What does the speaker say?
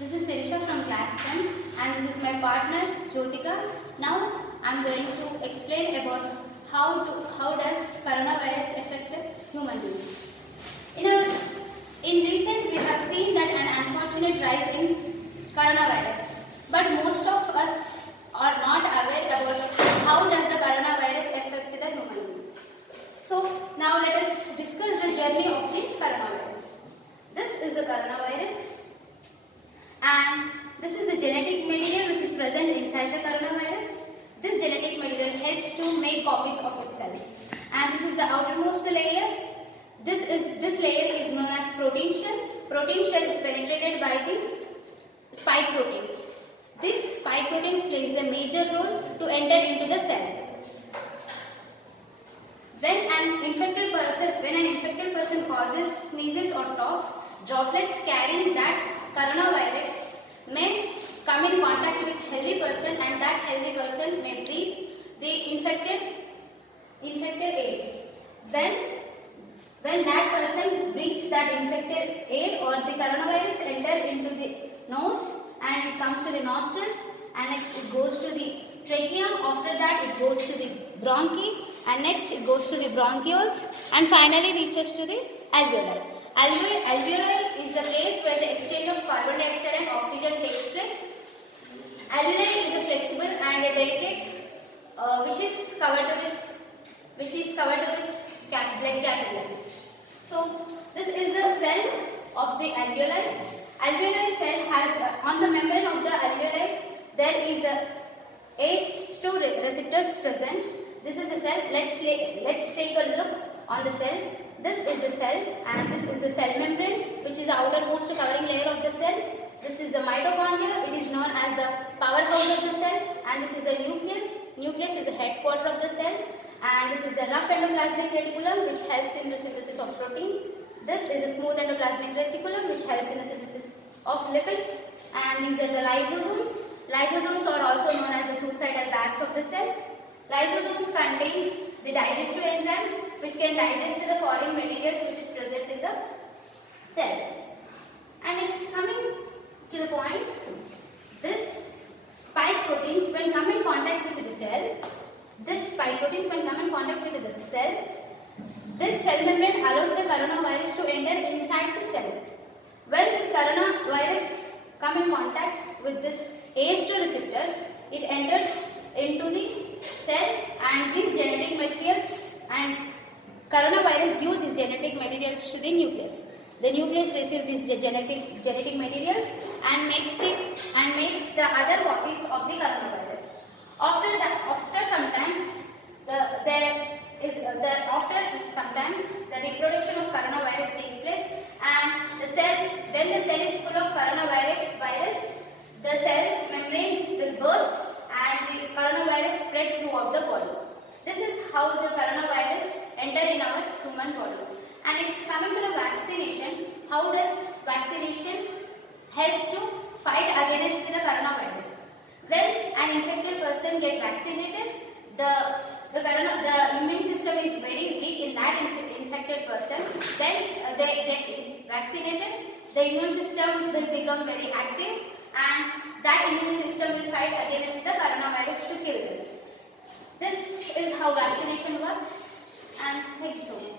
This is Shirisha from class 10 and this is my partner Jyotika. Now I am going to explain about how does coronavirus affect human beings. In recent we have seen that an unfortunate rise in coronavirus, but most of us are not aware about how does the coronavirus affect the human being. So now let us discuss the journey of the coronavirus. This is the coronavirus. And this is the genetic material which is present inside the coronavirus. This genetic material helps to make copies of itself. And this is the outermost layer. This layer is known as protein shell. Protein shell is penetrated by the spike proteins. These spike proteins plays the major role to enter into the cell. When an infected person causes sneezes or talks, droplets carrying that coronavirus may come in contact with healthy person, and that healthy person may breathe the infected air. When that person breathes that infected air, or the coronavirus enter into the nose and it comes to the nostrils, and next it goes to the trachea. After that it goes to the bronchi, and next it goes to the bronchioles, and finally reaches to the alveoli. Alveoli is the place where the exchange of carbon dioxide and oxygen takes place. Alveoli is a flexible and a delicate which is covered with blood capillaries. So this is the cell of the alveoli. Alveoli cell has on the membrane of the alveoli there is a ACE2 receptors present. This is the cell. Let's take a look on the cell. This is the cell and this is the cell membrane, which is the outermost covering layer of the cell. This is the mitochondria. It is known as the powerhouse of the cell, and this is the nucleus. Nucleus is the headquarter of the cell, and this is the rough endoplasmic reticulum, which helps in the synthesis of protein. This is the smooth endoplasmic reticulum, which helps in the synthesis of lipids, and these are the lysosomes. Lysosomes are also known as the suicidal bags of the cell. Lysosomes contains the digestive enzymes which can digest the foreign materials which is present in the cell. And next, coming to the point, this spike proteins when come in contact with the cell, this cell membrane allows the coronavirus to enter inside the cell. When this coronavirus come in contact with this ACE2 receptors, it enters into the cell, and these genetic materials and coronavirus give these genetic materials to the nucleus. The nucleus receives these genetic materials and makes the other copies of the coronavirus. After sometimes the reproduction of coronavirus takes place, and when the cell is full of coronavirus, the cell membrane will burst and the coronavirus spread throughout the body. This is how the coronavirus enter in our human body. And it's coming to the vaccination. How does vaccination helps to fight against the coronavirus? When an infected person gets vaccinated, the immune system is very weak in that infected person. Then they get vaccinated, the immune system will become very active, and that immune system will fight against the coronavirus to kill them. This is how vaccination works, and thank you so much.